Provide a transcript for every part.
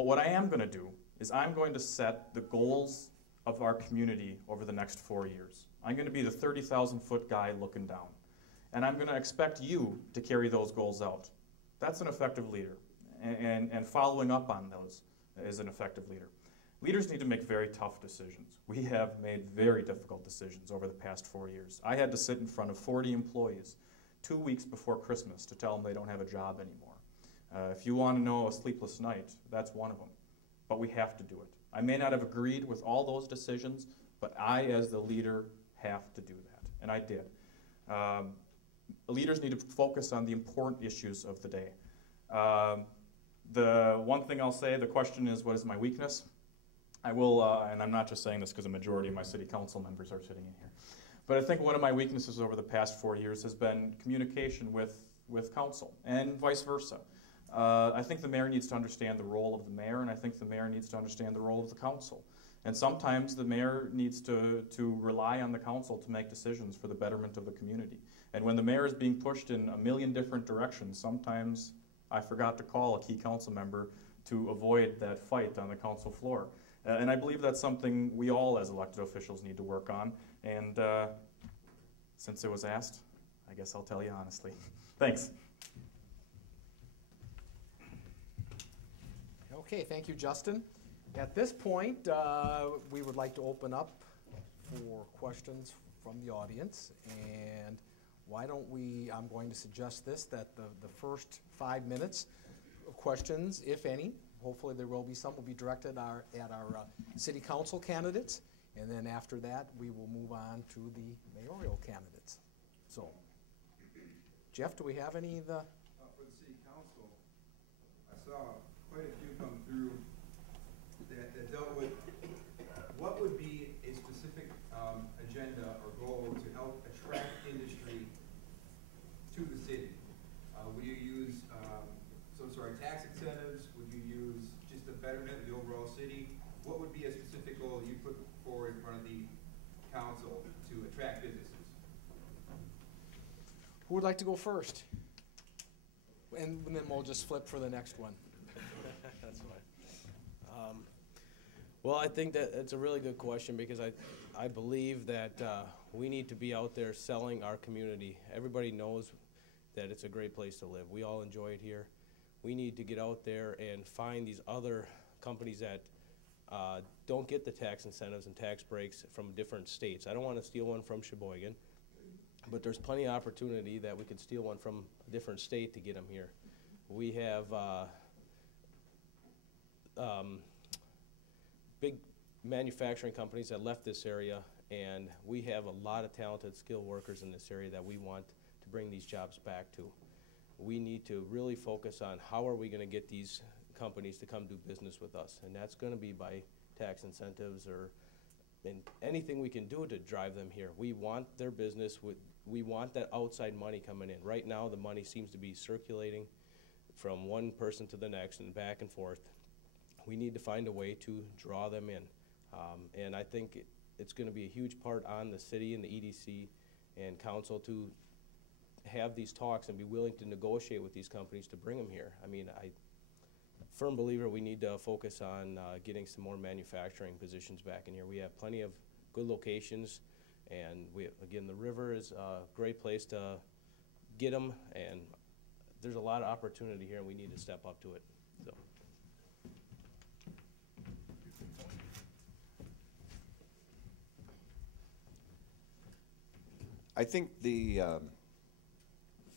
But what I am going to do is I'm going to set the goals of our community over the next 4 years. I'm going to be the 30,000-foot guy looking down. And I'm going to expect you to carry those goals out. That's an effective leader. And following up on those is an effective leader. Leaders need to make very tough decisions. We have made very difficult decisions over the past 4 years. I had to sit in front of 40 employees 2 weeks before Christmas to tell them they don't have a job anymore. If you want to know a sleepless night, that's one of them. But we have to do it. I may not have agreed with all those decisions, but I, as the leader, have to do that. And I did. Leaders need to focus on the important issues of the day. The one thing I'll say, the question is, what is my weakness? I will, and I'm not just saying this because a majority of my city council members are sitting in here, but I think one of my weaknesses over the past 4 years has been communication with council, and vice versa. I think the mayor needs to understand the role of the mayor, and I think the mayor needs to understand the role of the council. And sometimes the mayor needs to rely on the council to make decisions for the betterment of the community. And when the mayor is being pushed in a million different directions, sometimes I forgot to call a key council member to avoid that fight on the council floor. And I believe that's something we all as elected officials need to work on. And since it was asked, I guess I'll tell you honestly. Thanks. Okay, thank you, Justin. At this point, we would like to open up for questions from the audience. And why don't we, I'm going to suggest this, that the first 5 minutes of questions, if any, hopefully there will be some, will be directed at our city council candidates. And then after that, we will move on to the mayoral candidates. So, Jeff, do we have any of the? For the city council, I saw quite a few come through that dealt with what would be a specific agenda or goal to help attract industry to the city. Would you use some sort of tax incentives? Would you use just the betterment of the overall city? What would be a specific goal you put forward in front of the council to attract businesses? Who would like to go first? And then we'll just flip for the next one. That's fine. Well, I think that it's a really good question because I believe that we need to be out there selling our community. Everybody knows that it's a great place to live. We all enjoy it here. We need to get out there and find these other companies that don't get the tax incentives and tax breaks from different states. I don't want to steal one from Sheboygan, but there's plenty of opportunity that we could steal one from a different state to get them here. We have big manufacturing companies that left this area, and we have a lot of talented, skilled workers in this area that we want to bring these jobs back to. We need to really focus on how are we going to get these companies to come do business with us, and that's going to be by tax incentives or anything we can do to drive them here. We want their business. We want that outside money coming in. Right now, the money seems to be circulating from one person to the next and back and forth. We need to find a way to draw them in. And I think it's going to be a huge part on the city and the EDC and council to have these talks and be willing to negotiate with these companies to bring them here. I mean, I'm a firm believer we need to focus on getting some more manufacturing positions back in here. We have plenty of good locations, and again, the river is a great place to get them, and there's a lot of opportunity here, and we need to step up to it. So. I think the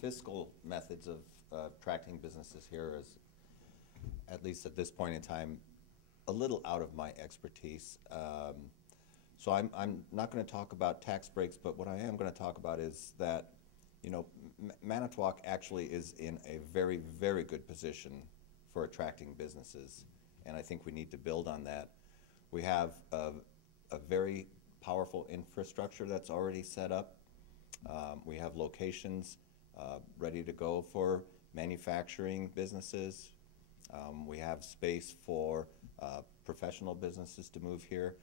fiscal methods of attracting businesses here is, at least at this point in time, a little out of my expertise. So I'm not going to talk about tax breaks, but what I am going to talk about is that, you know, Manitowoc actually is in a very, very good position for attracting businesses, and I think we need to build on that. We have a very powerful infrastructure that's already set up. We have locations ready to go for manufacturing businesses. We have space for professional businesses to move here.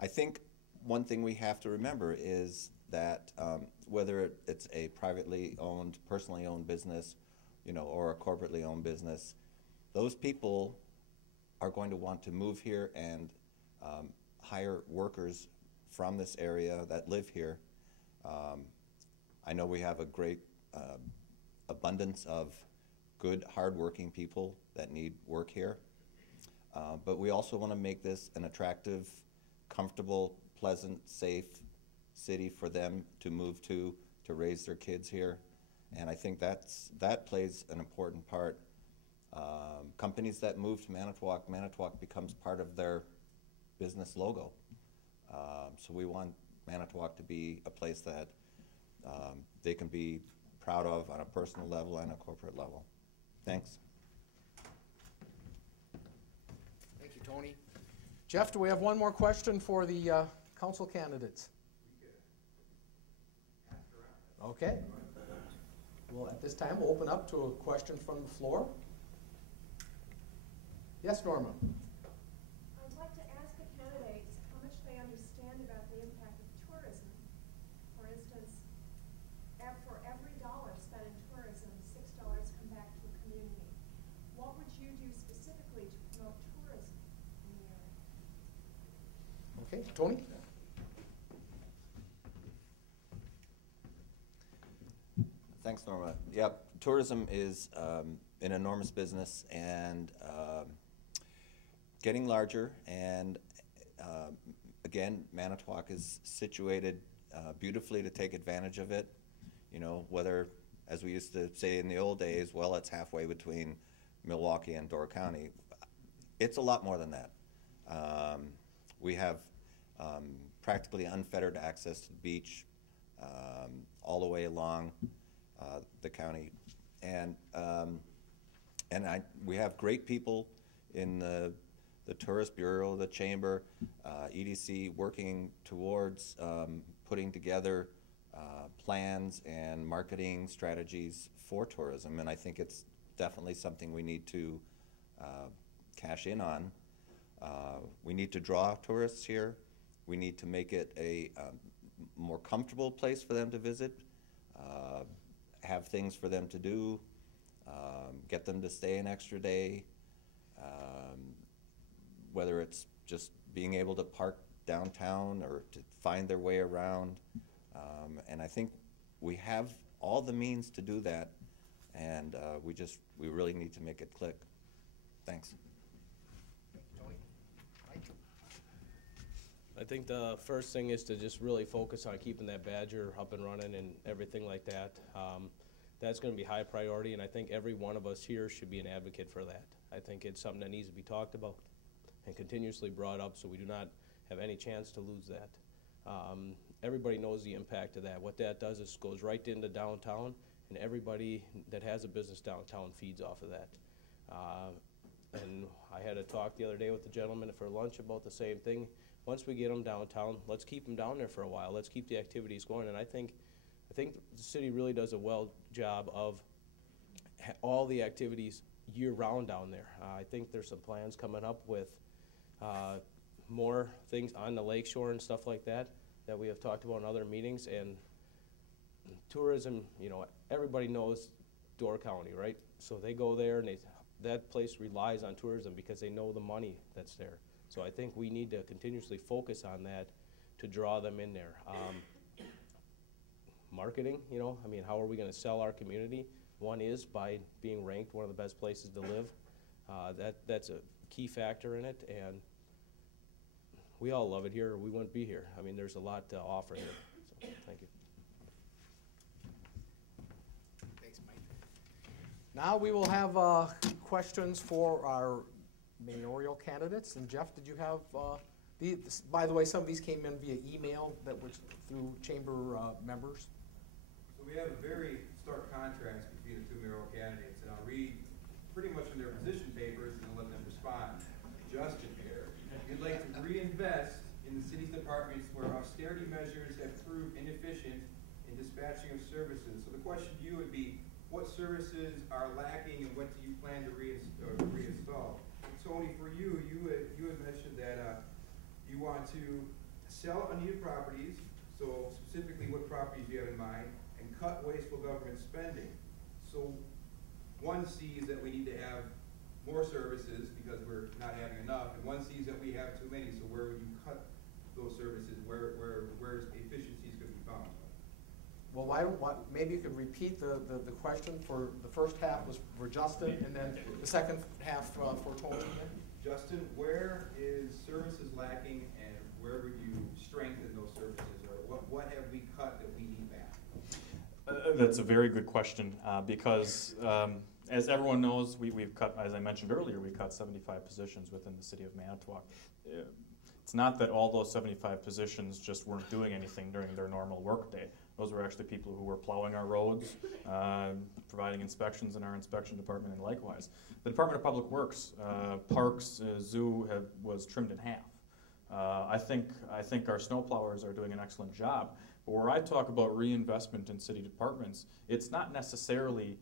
I think one thing we have to remember is that whether it's a privately owned, personally owned business, you know, or a corporately owned business, those people are going to want to move here and hire workers from this area that live here. I know we have a great abundance of good, hardworking people that need work here. But we also want to make this an attractive, comfortable, pleasant, safe city for them to move to raise their kids here. And I think that plays an important part. Companies that move to Manitowoc, Manitowoc becomes part of their business logo. So we want Manitowoc to be a place that they can be proud of on a personal level and a corporate level. Thanks. Thank you, Tony. Jeff, do we have one more question for the council candidates? Okay. Well, at this time, we'll open up to a question from the floor. Yes, Norma. I'd like to ask the candidates how much they understand about the impact of tourism. For instance, for every dollar spent in tourism, $6 come back to the community. What would you do specifically to promote tourism in the area? Okay, Tony? Thanks, Norma. Yep, tourism is an enormous business and getting larger. And again, Manitowoc is situated beautifully to take advantage of it. You know, whether, as we used to say in the old days, well, it's halfway between Milwaukee and Door County. It's a lot more than that. We have practically unfettered access to the beach all the way along the county, and we have great people in the Tourist Bureau, the Chamber, EDC, working towards putting together plans and marketing strategies for tourism, and I think it's definitely something we need to cash in on. We need to draw tourists here. We need to make it a more comfortable place for them to visit. Have things for them to do, get them to stay an extra day, whether it's just being able to park downtown or to find their way around. And I think we have all the means to do that, and we really need to make it click. Thanks. Tony? Mike? I think the first thing is to just really focus on keeping that Badger up and running and everything like that. That's going to be high priority, and I think every one of us here should be an advocate for that. I think it's something that needs to be talked about and continuously brought up so we do not have any chance to lose that. Everybody knows the impact of that. What that does is goes right into downtown, and everybody that has a business downtown feeds off of that. And I had a talk the other day with the gentleman for lunch about the same thing. Once we get them downtown, let's keep them down there for a while. Let's keep the activities going. And I think the city really does a well job of all the activities year-round down there. I think there's some plans coming up with more things on the lake shore and stuff like that we have talked about in other meetings. And tourism, you know, everybody knows Door County, right? So they go there and that place relies on tourism because they know the money that's there. So I think we need to continuously focus on that to draw them in there. Marketing, you know, I mean, how are we going to sell our community? One is by being ranked one of the best places to live. That's a key factor in it, and we all love it here, or we wouldn't be here. I mean, there's a lot to offer here. So, thank you. Thanks, Mike. Now we will have questions for our mayoral candidates. And Jeff, did you have, by the way, some of these came in via email that was through chamber members. So we have a very stark contrast between the two mayoral candidates, and I'll read pretty much from their position papers and let them respond. Justin here, you'd like to reinvest in the city's departments where austerity measures have proved inefficient in dispatching of services. So the question to you would be, what services are lacking and what do you plan to reinstall? Tony, for you, you had mentioned that you want to sell unneeded properties, so specifically what properties you have in mind, and cut wasteful government spending. So one sees that we need to have more services because we're not not having enough, and one sees that we have too many, so where would you cut those services? Where's efficiencies could be found? Well, maybe you could repeat the question for the first half was for Justin, and then the second half for Tony again. Justin, where is services lacking, and where would you strengthen those services, or what have we cut that we need back? That's a very good question because as everyone knows, we've cut, as I mentioned earlier, we cut 75 positions within the city of Manitowoc. It's not that all those 75 positions just weren't doing anything during their normal workday. Those were actually people who were plowing our roads, providing inspections in our inspection department, and likewise. The Department of Public Works, Parks, Zoo was trimmed in half. I think our snowplowers are doing an excellent job. But where I talk about reinvestment in city departments, it's not necessarily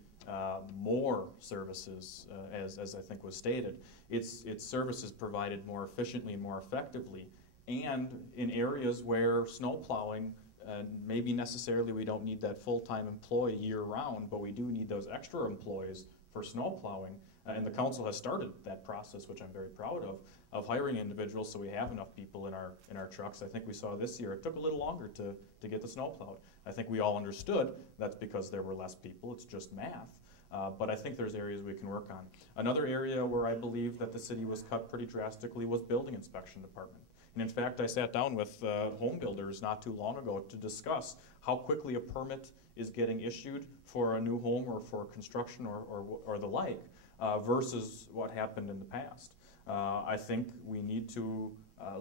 more services, as I think was stated. It's services provided more efficiently and more effectively, and in areas where snow plowing, maybe necessarily we don't need that full-time employee year-round, but we do need those extra employees for snow plowing. And the council has started that process, which I'm very proud of hiring individuals so we have enough people in our trucks. I think we saw this year, it took a little longer to get the snow plowed. I think we all understood that's because there were less people, it's just math. But I think there's areas we can work on. Another area where I believe that the city was cut pretty drastically was building inspection department. And in fact, I sat down with home builders not too long ago to discuss how quickly a permit is getting issued for a new home or for construction or the like versus what happened in the past. I think we need to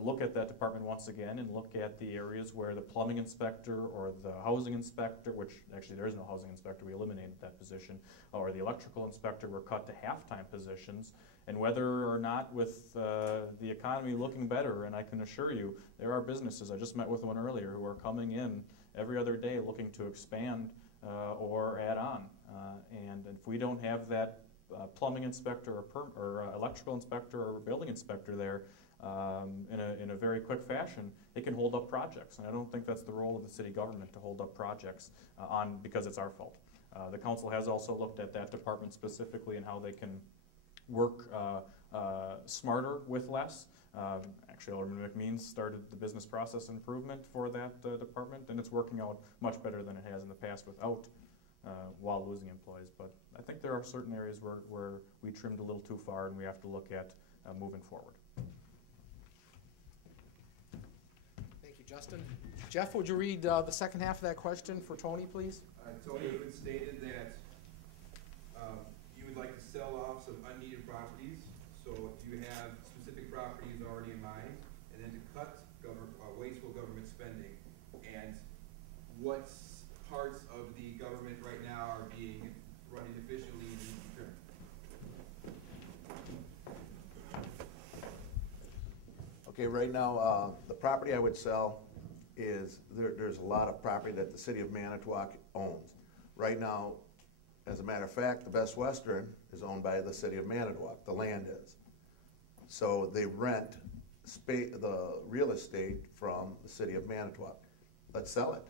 look at that department once again and look at the areas where the plumbing inspector or the housing inspector, which actually there is no housing inspector, we eliminated that position, or the electrical inspector were cut to half-time positions, and whether or not with the economy looking better, and I can assure you there are businesses, I just met with one earlier, who are coming in every other day looking to expand or add on. And if we don't have that plumbing inspector or electrical inspector or building inspector there in a very quick fashion, it can hold up projects. And I don't think that's the role of the city government to hold up projects because it's our fault. The council has also looked at that department specifically and how they can work smarter with less. Actually, Alderman McMeans started the business process improvement for that department, and it's working out much better than it has in the past without while losing employees. But I think there are certain areas where we trimmed a little too far and we have to look at moving forward. Thank you, Justin. Jeff, would you read the second half of that question for Tony, please? Tony, you had stated that you would like to sell off some unneeded properties, so you have specific properties already in mind, and then to cut wasteful government spending. And what parts of the government right now are being run inefficiently and need to be trimmed? Okay, right now, the property I would sell is, there's a lot of property that the city of Manitowoc owns. Right now, as a matter of fact, the Best Western is owned by the city of Manitowoc, the land is. So they rent the real estate from the city of Manitowoc. Let's sell it.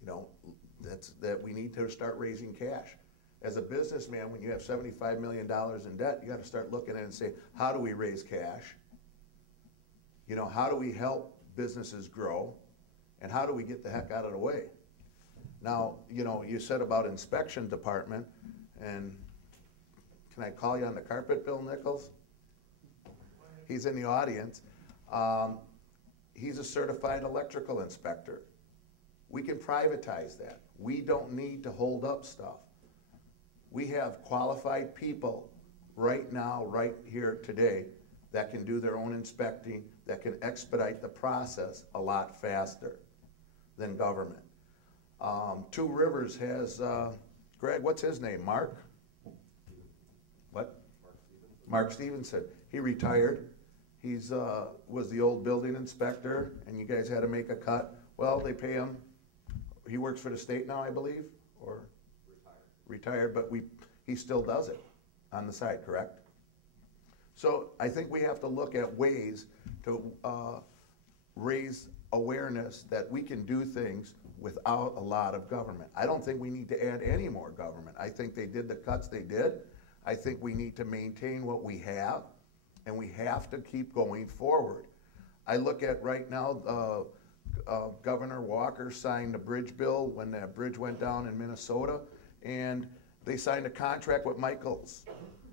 You know, that we need to start raising cash. As a businessman, when you have $75 million in debt, you got to start looking at it and say, how do we raise cash? You know, how do we help businesses grow? And how do we get the heck out of the way? Now, you know, you said about inspection department, and can I call you on the carpet, Bill Nichols? He's in the audience. He's a certified electrical inspector. We can privatize that. We don't need to hold up stuff. We have qualified people right now, right here today, that can do their own inspecting, that can expedite the process a lot faster than government. Two Rivers has, Greg, what's his name, Mark? What? Mark Stevenson. He retired. He's was the old building inspector, and you guys had to make a cut. Well, they pay him. He works for the state now, I believe, or retired, but he still does it on the side, correct? So I think we have to look at ways to raise awareness that we can do things without a lot of government. I don't think we need to add any more government. I think they did the cuts they did. I think we need to maintain what we have, and we have to keep going forward. I look at right now, Governor Walker signed a bridge bill when that bridge went down in Minnesota, and they signed a contract with Michaels.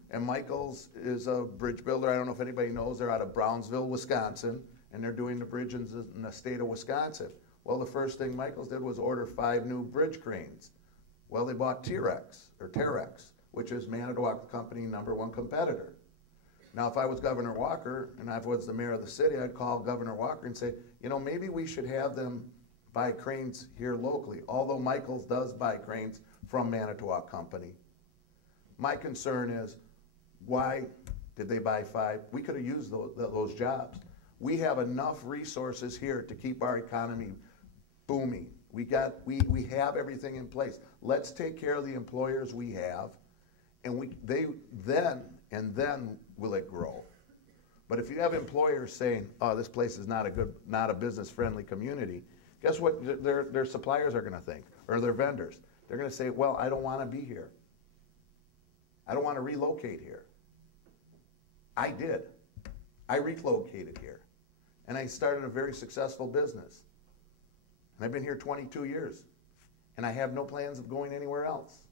And Michaels is a bridge builder. I don't know if anybody knows, they're out of Brownsville, Wisconsin, and they're doing the bridge in the state of Wisconsin. Well, the first thing Michaels did was order 5 new bridge cranes. Well, they bought Terex, which is Manitowoc Company #1 competitor. Now, if I was Governor Walker and I was the mayor of the city, I'd call Governor Walker and say, you know, maybe we should have them buy cranes here locally, although Michaels does buy cranes from Manitowoc Company. My concern is, why did they buy 5? We could have used those jobs. We have enough resources here to keep our economy booming. We have everything in place. Let's take care of the employers we have, and then will it grow. But if you have employers saying, "Oh, this place is not a business-friendly community," guess what their suppliers are going to think, or their vendors? They're going to say, "Well, I don't want to be here. I don't want to relocate here." I did. I relocated here, and I started a very successful business. And I've been here 22 years, and I have no plans of going anywhere else.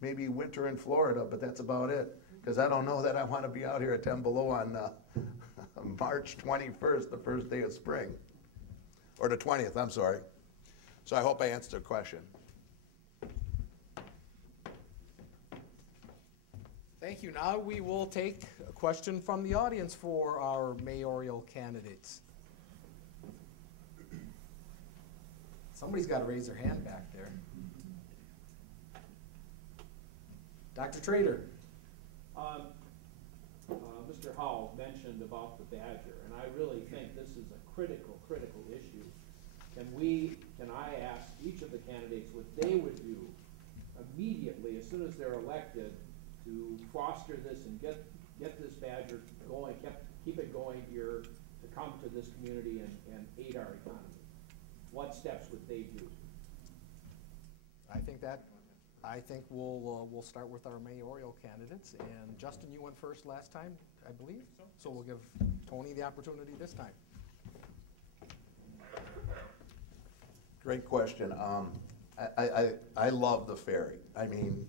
Maybe winter in Florida, but that's about it, because I don't know that I want to be out here at 10 below on March 21st, the first day of spring, or the 20th, I'm sorry. So I hope I answered the question. Thank you. Now we will take a question from the audience for our mayoral candidates. Somebody's got to raise their hand back there. Dr. Trader. Mr. Howell mentioned about the Badger, and I really think this is a critical issue. Can I ask each of the candidates what they would do immediately, as soon as they're elected, to foster this and get this Badger going, keep it going here, to come to this community and aid our economy? What steps would they do? I think we'll start with our mayoral candidates. And Justin, you went first last time, I believe. So we'll give Tony the opportunity this time. Great question. I love the ferry. I mean,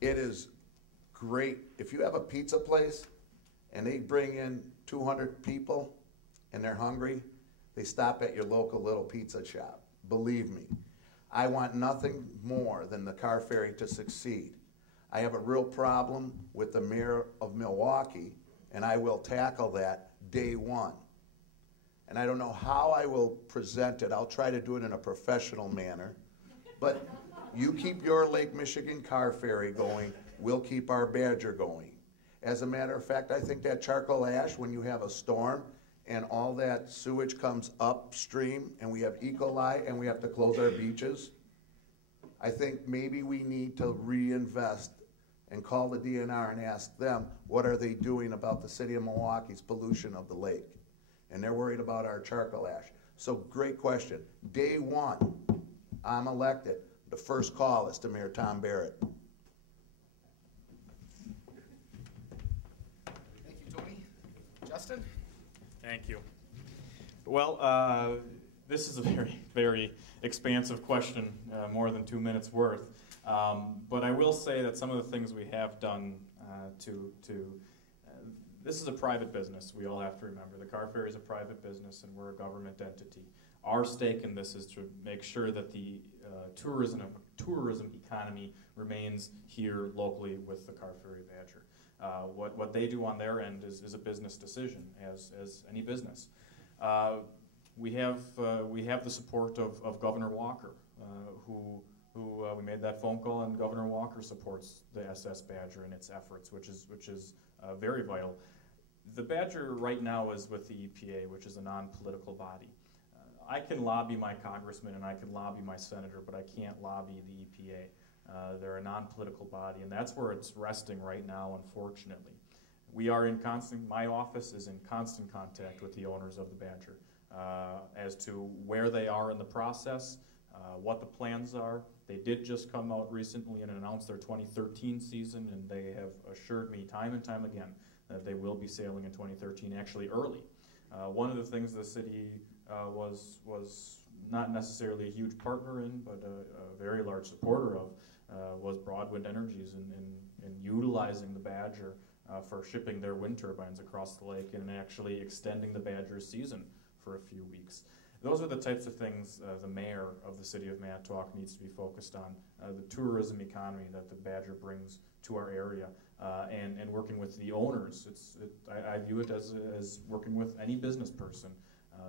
it is great. If you have a pizza place and they bring in 200 people and they're hungry, they stop at your local little pizza shop. Believe me, I want nothing more than the car ferry to succeed. I have a real problem with the mayor of Milwaukee, and I will tackle that day one. And I don't know how I will present it. I'll try to do it in a professional manner. But you keep your Lake Michigan car ferry going, we'll keep our Badger going. As a matter of fact, I think that charcoal ash, when you have a storm and all that sewage comes upstream and we have E. coli and we have to close our beaches, I think maybe we need to reinvest and call the DNR and ask them, what are they doing about the city of Milwaukee's pollution of the lake? And they're worried about our charcoal ash. So great question. Day one, I'm elected. The first call is to Mayor Tom Barrett. Thank you, Tony. Justin? Thank you. Well, this is a very, very expansive question, more than 2 minutes worth. But I will say that some of the things we have done this is a private business. We all have to remember the car ferry is a private business and we're a government entity. Our stake in this is to make sure that the tourism economy remains here locally with the car ferry Badger. What they do on their end is a business decision, as any business. We have the support of Governor Walker, who we made that phone call, and Governor Walker supports the SS Badger and its efforts, which is very vital. The Badger right now is with the EPA, which is a non-political body. I can lobby my congressman and I can lobby my senator, but I can't lobby the EPA. They're a non-political body, and that's where it's resting right now, unfortunately. We are my office is in constant contact with the owners of the Badger as to where they are in the process, what the plans are. They did just come out recently and announce their 2013 season, and they have assured me time and time again that they will be sailing in 2013, actually early. One of the things the city was not necessarily a huge partner in, but a very large supporter of, was Broadwind Energies in utilizing the Badger for shipping their wind turbines across the lake and actually extending the Badger's season for a few weeks. Those are the types of things the mayor of the city of Manitowoc needs to be focused on. The tourism economy that the Badger brings to our area, and working with the owners. I view it as working with any business person.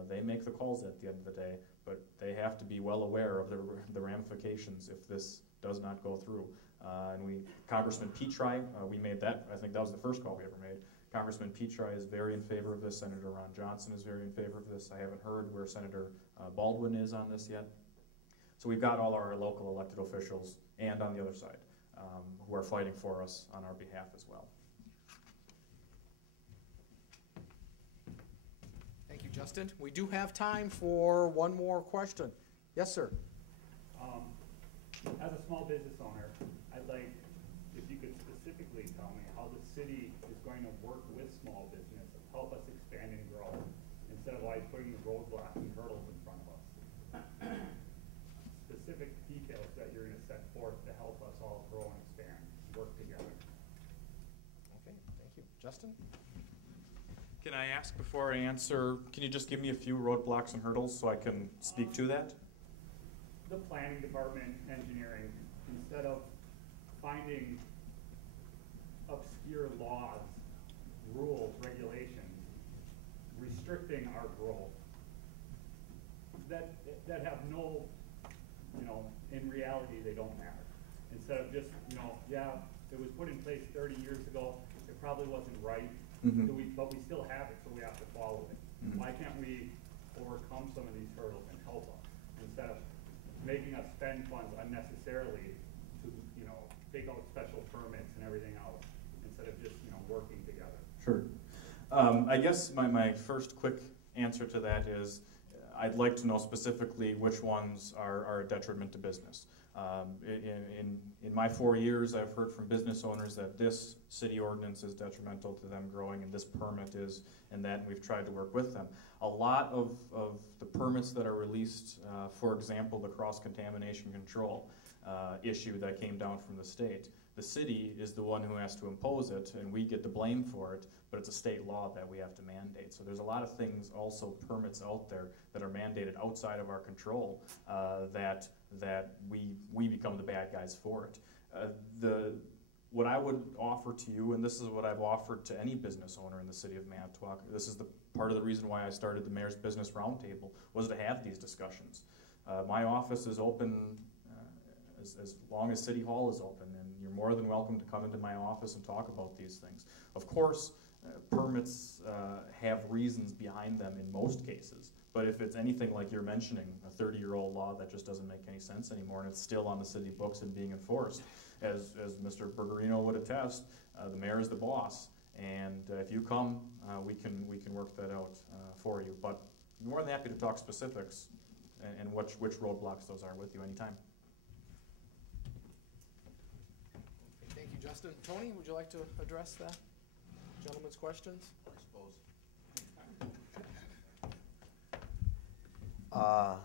They make the calls at the end of the day, but they have to be well aware of the ramifications if this does not go through. Congressman Petri, we made that, I think that was the first call we ever made. Congressman Petri is very in favor of this. Senator Ron Johnson is very in favor of this. I haven't heard where Senator Baldwin is on this yet. So we've got all our local elected officials and on the other side who are fighting for us on our behalf as well. Thank you, Justin. We do have time for one more question. Yes, sir. As a small business owner, I'd like if you could specifically tell me how the city is going to work with small business to help us expand and grow instead of always putting the roadblocks and hurdles in front of us. Specific details that you're going to set forth to help us all grow and expand, work together. Okay, thank you. Justin? Can I ask before I answer, can you just give me a few roadblocks and hurdles so I can speak to that? The planning department, engineering, instead of finding obscure laws, rules, regulations, restricting our growth that have no, in reality they don't matter. Instead of just, yeah, it was put in place 30 years ago, it probably wasn't right, but we still have it, so we have to follow it. Why can't we overcome some of these hurdles and help us instead of making us spend funds unnecessarily to, take out special permits and everything else instead of just, working together? Sure. I guess my first quick answer to that is I'd like to know specifically which ones are a detriment to business. In my 4 years, I've heard from business owners that this city ordinance is detrimental to them growing and this permit is, and that we've tried to work with them. A lot of the permits that are released, for example, the cross-contamination control issue that came down from the state, the city is the one who has to impose it and we get the blame for it, but it's a state law that we have to mandate. So there's a lot of things, also permits out there that are mandated outside of our control that we become the bad guys for it. What I would offer to you, and this is what I've offered to any business owner in the city of Manitowoc, this is the part of the reason why I started the Mayor's Business Roundtable, was to have these discussions. My office is open as long as City Hall is open, and you're more than welcome to come into my office and talk about these things. Of course, permits have reasons behind them in most cases, but if it's anything like you're mentioning, a 30-year-old law that just doesn't make any sense anymore and it's still on the city books and being enforced, as Mr. Bergerino would attest, the mayor is the boss, and if you come, we can work that out for you. But I'm more than happy to talk specifics and which roadblocks those are with you anytime. Thank you, Justin. Tony, would you like to address that gentleman's questions? I suppose. A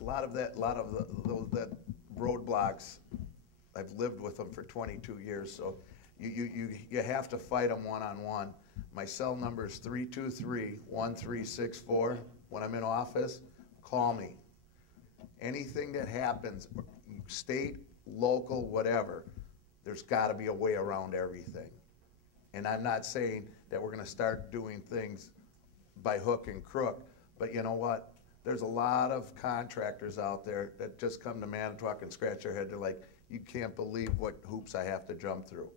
lot of that roadblocks, I've lived with them for 22 years, so you have to fight them one-on-one. My cell number is 323-1364. When I'm in office, call me. Anything that happens, state, local, whatever, there's got to be a way around everything. And I'm not saying that we're going to start doing things by hook and crook, but you know what? There's a lot of contractors out there that just come to Manitowoc and scratch their head. They're like, you can't believe what hoops I have to jump through.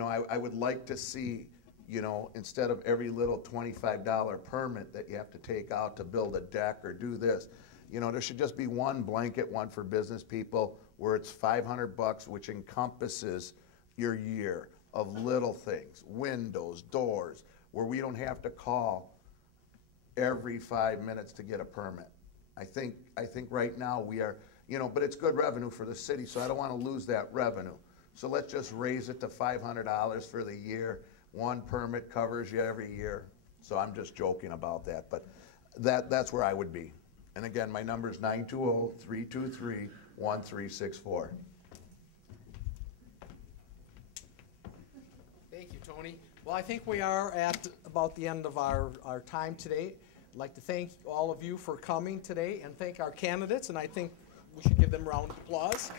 I would like to see, instead of every little $25 permit that you have to take out to build a deck or do this, there should just be one blanket one for business people where it's $500, which encompasses your year of little things, windows, doors, where we don't have to call every 5 minutes to get a permit. I think right now we are, but it's good revenue for the city, so I don't want to lose that revenue. So let's just raise it to $500 for the year. One permit covers you every year. So I'm just joking about that, but that's where I would be. And again, my number is 920-323-1364. Thank you, Tony. Well, I think we are at about the end of our time today. I'd like to thank all of you for coming today and thank our candidates, and I think we should give them a round of applause.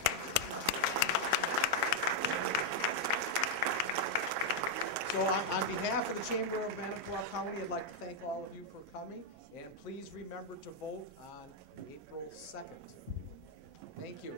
So on behalf of the Chamber of Manitowoc County, I'd like to thank all of you for coming, and please remember to vote on April 2nd. Thank you.